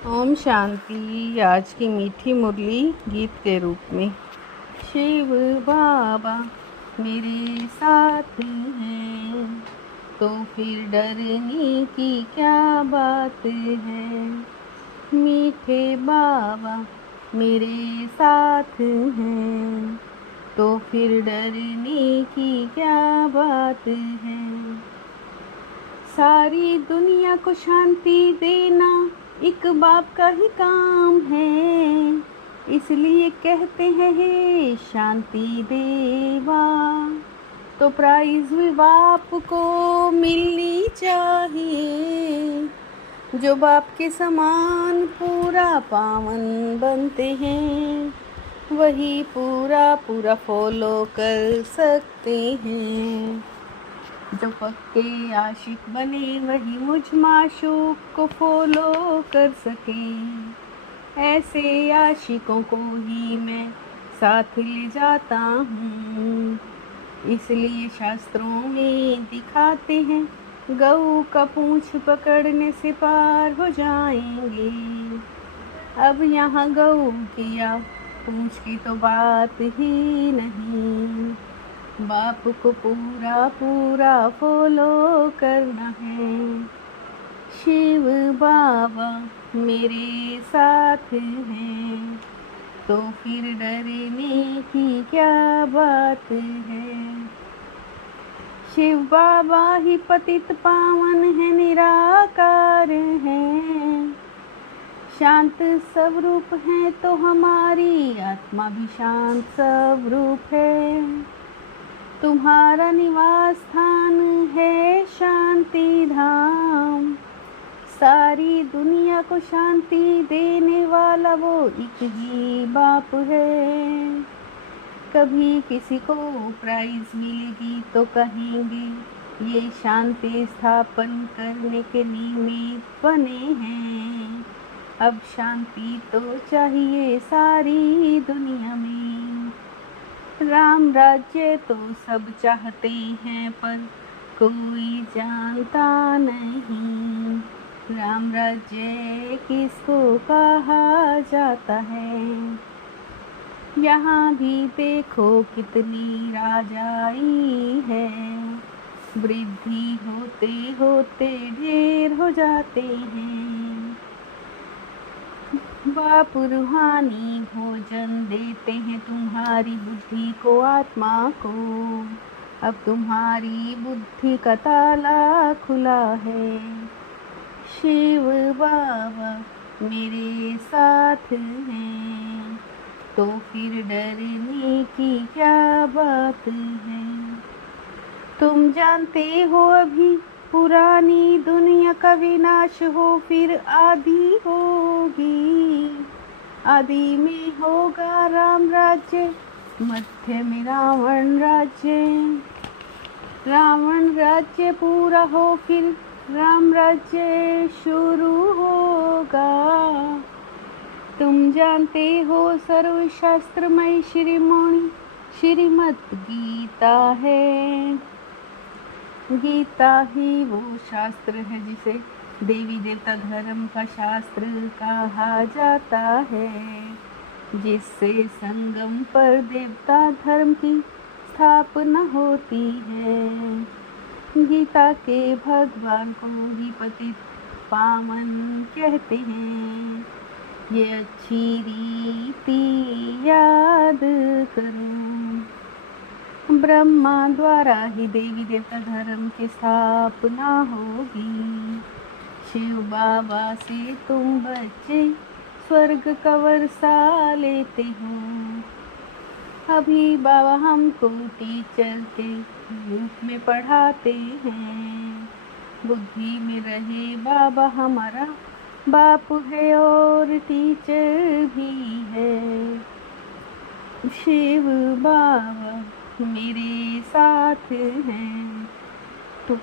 ओम शांति। आज की मीठी मुरली गीत के रूप में। शिव बाबा मेरे साथ हैं तो फिर डरने की क्या बात है। मीठे बाबा मेरे साथ हैं तो फिर डरने की क्या बात है। सारी दुनिया को शांति देना एक बाप का ही काम है, इसलिए कहते हैं हे शांति देवा। तो प्राइज भी बाप को मिलनी चाहिए, जो बाप के समान पूरा पावन बनते हैं वही पूरा पूरा फॉलो कर सकते हैं। जो पक्के आशिक बने वही मुझ माशूक को फॉलो कर सके। ऐसे आशिकों को ही मैं साथ ले जाता हूँ, इसलिए शास्त्रों में दिखाते हैं गऊ का पूंछ पकड़ने से पार हो जाएंगे। अब यहाँ गऊ की या पूंछ की तो बात ही नहीं, बाप को पूरा पूरा फॉलो करना है। शिव बाबा मेरे साथ हैं तो फिर डरने की क्या बात है। शिव बाबा ही पतित पावन है, निराकार हैं, शांत स्वरूप है, तो हमारी आत्मा भी शांत स्वरूप है। तुम्हारा निवास स्थान है शांति धाम, सारी दुनिया को शांति देने वाला वो एक ही बाप है। कभी किसी को प्राइज मिलेगी तो कहेंगे ये शांति स्थापन करने के निमित्त बने हैं। अब शांति तो चाहिए सारी दुनिया में। राम राज्य तो सब चाहते हैं पर कोई जानता नहीं, राम राज्य किसको कहा जाता है। यहाँ भी देखो कितनी राजाई है, वृद्धि होते होते ढेर हो जाते हैं। बाप रूहानी भोजन देते हैं तुम्हारी बुद्धि को, आत्मा को। अब तुम्हारी बुद्धि का ताला खुला है। शिव बाबा मेरे साथ हैं तो फिर डरने की क्या बात है। तुम जानते हो अभी पुरानी दुनिया का विनाश हो फिर आदि होगी। आदि में होगा राम राज्य, मध्य में रावण राज्य। रावण राज्य पूरा हो फिर राम राज्य शुरू होगा। तुम जानते हो सर्वशास्त्रमय श्रीमणि श्रीमद् गीता है। गीता ही वो शास्त्र है जिसे देवी देवता धर्म का शास्त्र कहा जाता है, जिससे संगम पर देवता धर्म की स्थापना होती है। गीता के भगवान को ही पतित पावन कहते हैं। ये अच्छी रीति याद करो, ब्रह्मा द्वारा ही देवी देवता धर्म की स्थापना होगी। शिव बाबा से तुम बच्चे स्वर्ग का वर्षा लेते हो। अभी बाबा हमको टीचर के रूप में पढ़ाते हैं। बुद्धि में रहे बाबा हमारा बाप है और टीचर भी है। शिव बाबा मेरे साथ हैं तो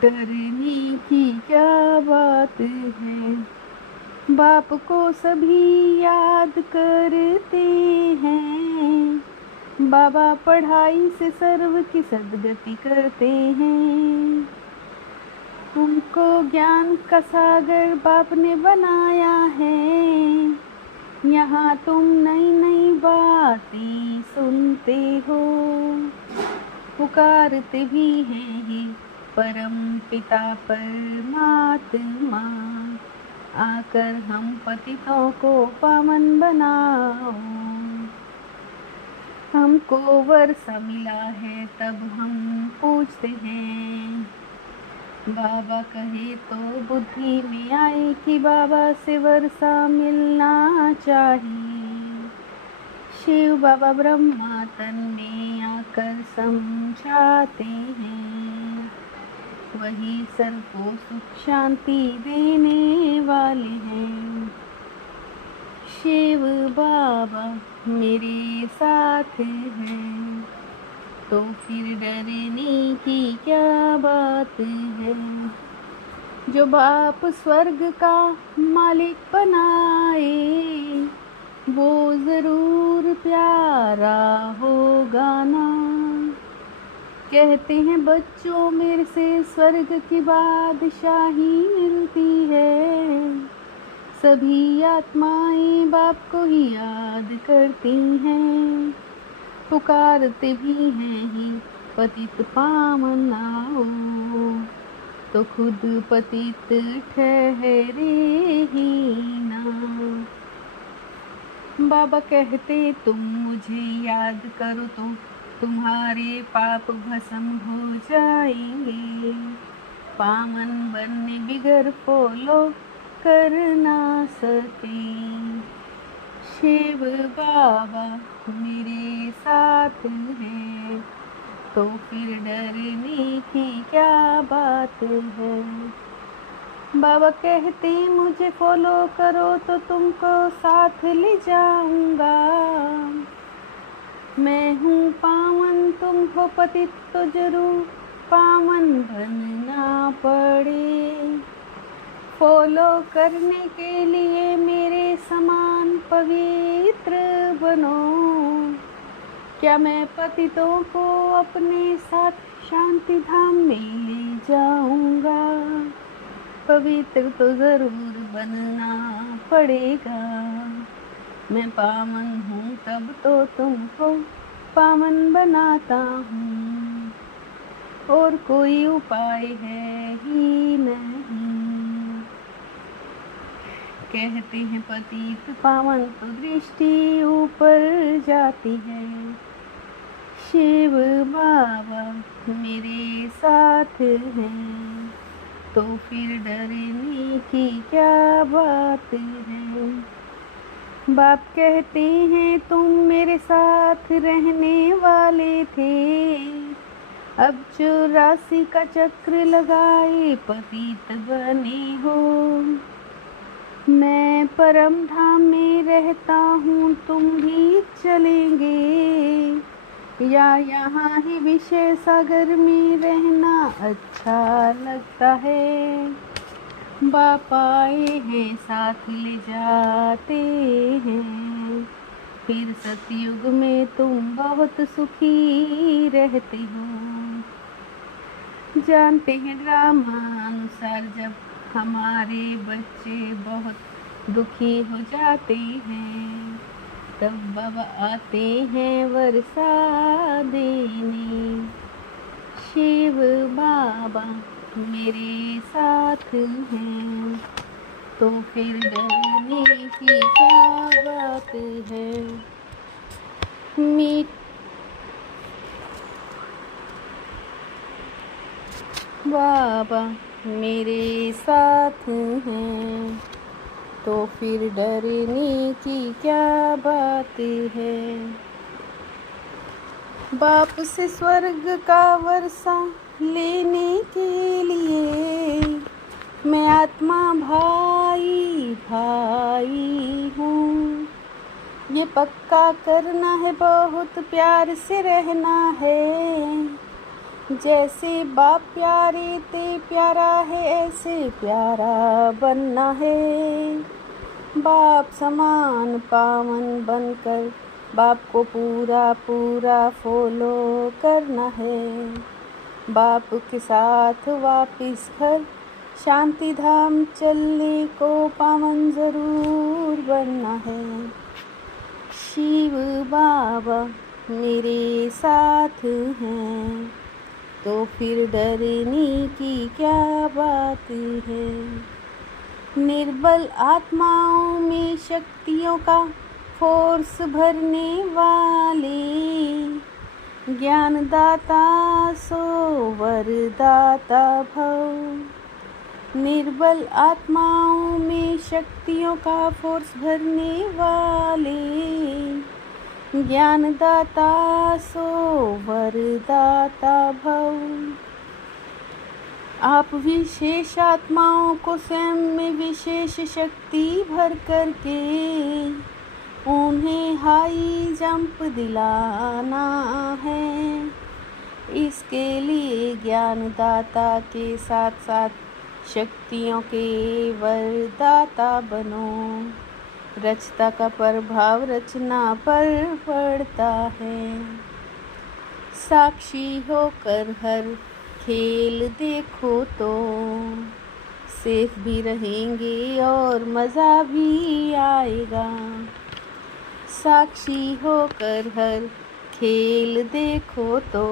डरने की क्या बात है। बाप को सभी याद करते हैं, बाबा पढ़ाई से सर्व की सदगति करते हैं। हमको ज्ञान का सागर बाप ने बनाया है। यहाँ तुम नई नई बातें सुनते हो, पुकारते भी हैं ये परम पिता परमात्मा, आकर हम पतितों को पावन बनाओ। हमको वर्षा मिला है तब हम पूछते हैं, बाबा कहे तो बुद्धि में आए कि बाबा से वर्षा मिलना चाहिए। शिव बाबा ब्रह्मा तन में आकर समझाते हैं, वही सबको सुख शांति देने वाले हैं। शिव बाबा मेरे साथ हैं, तो फिर डरने की क्या बात है। जो बाप स्वर्ग का मालिक बनाए, वो जरूर प्यारा होगा ना। कहते हैं बच्चों मेरे से स्वर्ग की बादशाही मिलती है। सभी आत्माएं बाप को ही याद करती हैं, पुकारते भी हैं ही पतित पावन आओ, तो खुद पतित ठहरे ही ना। बाबा कहते तुम मुझे याद करो तो तुम्हारे पाप भस्म हो जाएंगे। पावन बनने बिगर फॉलो कर ना सके। शिव बाबा मेरे साथ है, तो फिर डरने की क्या बात है। बाबा कहते मुझे फॉलो करो तो तुमको साथ ले जाऊंगा। मैं हूँ पावन तुम हो पतित, तो जरूर पावन बनना पड़े। फॉलो करने के लिए मेरे समान पवित्र बनो। क्या मैं पतितों को अपने साथ शांति धाम में ले जाऊंगा। पवित्र तो जरूर बनना पड़ेगा। मैं पावन हूँ तब तो तुमको पावन बनाता हूँ, और कोई उपाय है ही नहीं। कहते हैं पतित पावन तो दृष्टि ऊपर जाती है। शिव बाबा मेरे साथ हैं, तो फिर डरने की क्या बात है। बाप कहते हैं तुम मेरे साथ रहने वाले थे, अब 84 का चक्र लगाए पतित बने हो। मैं परम धाम में रहता हूँ, तुम भी चलेंगे, या यहाँ ही विषय सागर में रहना अच्छा लगता है। बाप आए हैं साथ ले जाते हैं, फिर सतयुग में तुम बहुत सुखी रहते हो। जानते हैं ड्रामा अनुसार जब हमारे बच्चे बहुत दुखी हो जाते हैं, तब बाबा आते हैं वर्षा देने। शिव बाबा मेरे साथ हैं, तो फिर डरने की क्या बात है। बाबा मेरे साथ हैं, तो फिर डरने की क्या बात है। बाप से स्वर्ग का वर्षा लेने के लिए मैं आत्मा भाई भाई हूँ। ये पक्का करना है, बहुत प्यार से रहना है। जैसे बाप प्यारे ते प्यारा है, ऐसे प्यारा बनना है। बाप समान पावन बनकर बाप को पूरा पूरा फॉलो करना है। बाप के साथ वापिस घर शांति धाम चलने को पावन जरूर बनना है। शिव बाबा मेरे साथ हैं, तो फिर डरने की क्या बात है। निर्बल आत्माओं में शक्तियों का फोर्स भरने वाले, ज्ञानदाता सो वरदाता भव। निर्बल आत्माओं में शक्तियों का फोर्स भरने वाले, ज्ञानदाता सो वरदाता भव। आप विशेष आत्माओं को स्वयं में विशेष शक्ति भर करके उन्हें हाई जंप दिलाना है। इसके लिए ज्ञानदाता के साथ साथ शक्तियों के वरदाता बनो। रचता का प्रभाव रचना पर पड़ता है। साक्षी होकर हर खेल देखो तो सेफ भी रहेंगे और मज़ा भी आएगा। साक्षी होकर हर खेल देखो तो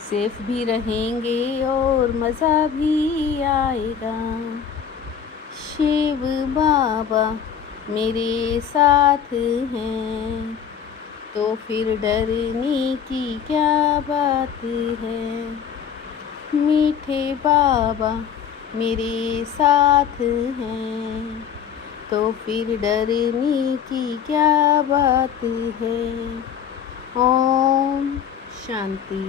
सेफ भी रहेंगे और मज़ा भी आएगा। शिव बाबा मेरे साथ हैं, तो फिर डरने की क्या बात है। मीठे बाबा मेरे साथ हैं, तो फिर डरने की क्या बात है। ओम शांति।